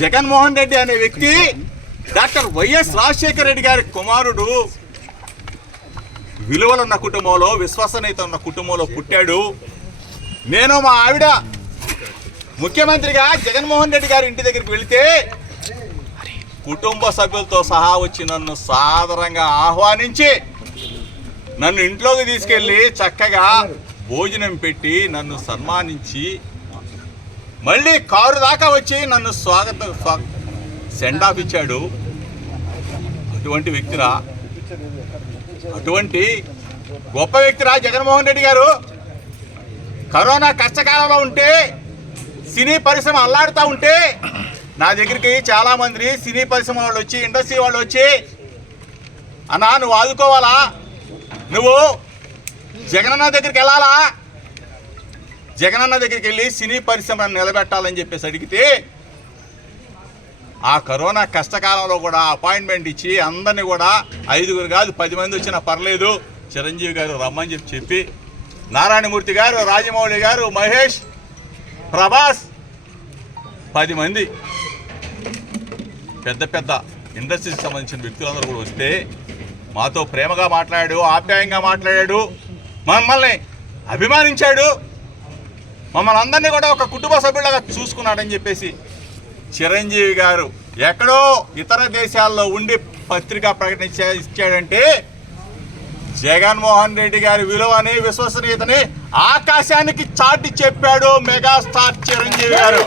జగన్మోహన్ రెడ్డి అనే వ్యక్తి doctor YS Rajasekhara Reddy గారి కుమారుడు. విలువలున్న కుటుంబంలో, విశ్వసనీయత ఉన్న కుటుంబంలో పుట్టాడు. నేను మా ఆవిడ ముఖ్యమంత్రిగా జగన్మోహన్ రెడ్డి గారి ఇంటి దగ్గరికి వెళితే కుటుంబ సభ్యులతో సహా వచ్చి నన్ను సాదరంగా ఆహ్వానించి నన్ను ఇంట్లోకి తీసుకెళ్ళి చక్కగా భోజనం పెట్టి నన్ను సన్మానించి మళ్ళీ కారు దాకా వచ్చి నన్ను సెండ్ ఆఫ్ ఇచ్చాడు. అటువంటి వ్యక్తిరా, అటువంటి గొప్ప వ్యక్తిరా జగన్మోహన్ రెడ్డి గారు. కరోనా కష్టకాలంలో ఉంటే, సినీ పరిశ్రమ అల్లాడుతూ ఉంటే నా దగ్గరికి చాలామంది సినీ పరిశ్రమ వాళ్ళు వచ్చి, ఇండస్ట్రీ వాళ్ళు వచ్చి, అన్నా నువ్వు ఆదుకోవాలా, నువ్వు జగనన్న దగ్గరికి వెళ్ళాలా, జగనన్న దగ్గరికి వెళ్ళి సినీ పరిశ్రమను నిలబెట్టాలని చెప్పేసి అడిగితే ఆ కరోనా కష్టకాలంలో కూడా అపాయింట్మెంట్ ఇచ్చి అందరినీ కూడా 5 కాదు 10 మంది వచ్చినా పర్లేదు, చిరంజీవి గారు రమ్మని చెప్పి నారాయణమూర్తి గారు, రాజమౌళి గారు, మహేష్, ప్రభాస్ 10 మంది పెద్ద పెద్ద ఇండస్ట్రీకి సంబంధించిన వ్యక్తులందరూ కూడా వస్తే మాతో ప్రేమగా మాట్లాడాడు, ఆప్యాయంగా మాట్లాడాడు, మమ్మల్ని అభిమానించాడు, మమ్మల్ని అందరినీ కూడా ఒక కుటుంబ సభ్యులాగా చూసుకున్నాడని చెప్పేసి చిరంజీవి గారు ఎక్కడో ఇతర దేశాల్లో ఉండి పత్రికా ప్రకటన ఇచ్చాడంటే జగన్మోహన్ రెడ్డి గారి విలువని, విశ్వసనీయతని ఆకాశానికి చాటి చెప్పాడు మెగాస్టార్ చిరంజీవి గారు.